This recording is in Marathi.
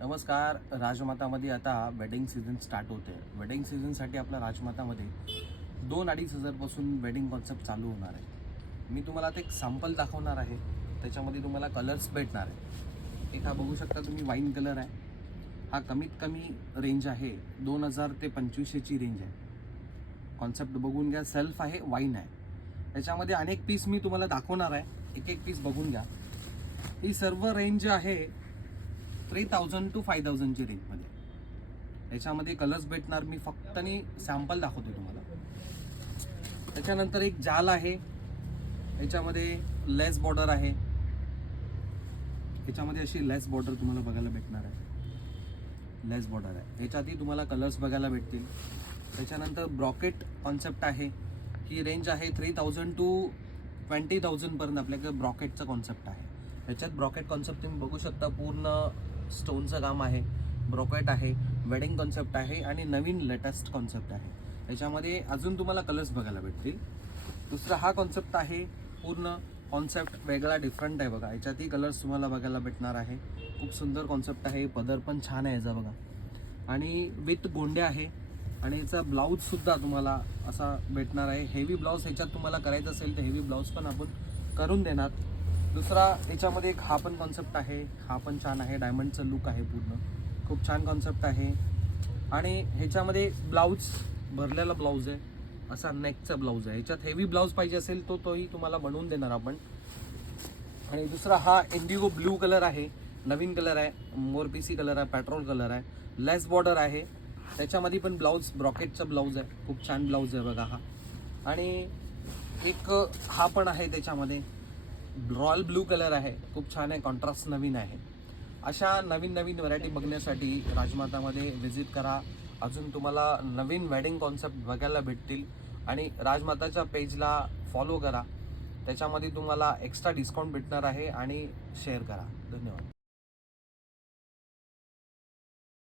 नमस्कार. राजमातामध्ये आता वेडिंग सीझन स्टार्ट होते. वेडिंग सीझनसाठी आपल्या राजमातामध्ये 2-2.5 हजारपासून वेडिंग कॉन्सेप्ट चालू होणार आहे. मी तुम्हाला आता एक सॅम्पल दाखवणार आहे. त्याच्यामध्ये तुम्हाला कलर्स भेटणार आहे. एक हा बघू शकता तुम्ही वाईन कलर आहे. हा कमीत कमी रेंज आहे 2000 ते 2500ची रेंज आहे. कॉन्सेप्ट बघून घ्या. सेल्फ आहे, वाईन आहे. त्याच्यामध्ये अनेक पीस मी तुम्हाला दाखवणार आहे. एक एक पीस बघून घ्या. ही सर्व रेंज आहे 3000 to 5000 ची रेंजमध्ये. याच्यामध्ये कलर्स भेटणार. मी फक्त आणि सॅम्पल दाखवतो तुम्हाला. त्याच्यानंतर एक जाल आहे. याच्यामध्ये लेस बॉर्डर आहे. याच्यामध्ये अशी लेस बॉर्डर तुम्हाला बघायला भेटणार आहे. लेस बॉर्डर आहे. याच्यातही तुम्हाला कलर्स बघायला भेटतील. त्याच्यानंतर ब्रॉकेट कॉन्सेप्ट आहे. ही रेंज आहे 3000 to 20000 पर्यंत आपल्याकडे ब्रॉकेटचा कॉन्सेप्ट आहे. याच्यात ब्रॉकेट कॉन्सेप्ट तुम्ही बघू शकता. पूर्ण स्टोनचं काम आहे. ब्रॉकेट आहे, वेडिंग कॉन्सेप्ट आहे आणि नवीन लेटेस्ट कॉन्सेप्ट आहे. याच्यामध्ये अजून तुम्हाला कलर्स बघायला भेटतील. दुसरा हा कॉन्सेप्ट आहे. पूर्ण कॉन्सेप्ट वेगळा डिफरंट आहे बघा. याच्यातही कलर्स तुम्हाला बघायला भेटणार आहे. खूप सुंदर कॉन्सेप्ट आहे. पदर पण छान आहे याचा बघा आणि विथ गोंड्या आहे. आणि याचा ब्लाऊजसुद्धा तुम्हाला असा भेटणार आहे. हेवी ब्लाऊज ह्याच्यात तुम्हाला करायचं असेल तर हेवी ब्लाऊज पण आपण करून देणार. दुसरा याच्यामध्ये एक हा पण कॉन्सेप्ट आहे. हा पण छान आहे. डायमंडचं लुक आहे. पूर्ण खूप छान कॉन्सेप्ट आहे. आणि ह्याच्यामध्ये ब्लाऊज भरलेला ब्लाऊज आहे. असा नेकचा ब्लाऊज आहे. ह्याच्यात हेवी ब्लाऊज पाहिजे असेल तो तोही तुम्हाला बनवून देणार आपण. आणि दुसरा हा इंडिगो ब्लू कलर आहे. नवीन कलर आहे. मोरपीसी कलर आहे. पेट्रोल कलर आहे. लेस बॉर्डर आहे. त्याच्यामध्ये पण ब्लाऊज ब्रॉकेटचा ब्लाऊज आहे. खूप छान ब्लाऊज आहे बघा हा. आणि एक हा पण आहे. त्याच्यामध्ये रॉयल ब्लू कलर आहे. खूप छान आहे. कॉन्ट्रास्ट नवीन आहे. अशा नवीन नवीन व्हरायटी बघण्यासाठी राजमातामध्ये व्हिजिट करा. अजून तुम्हाला नवीन वेडिंग कॉन्सेप्ट बघायला भेटतील. आणि राजमाताच्या पेजला फॉलो करा. त्याच्यामध्ये तुम्हाला एक्स्ट्रा डिस्काउंट भेटणार आहे. आणि शेअर करा. धन्यवाद.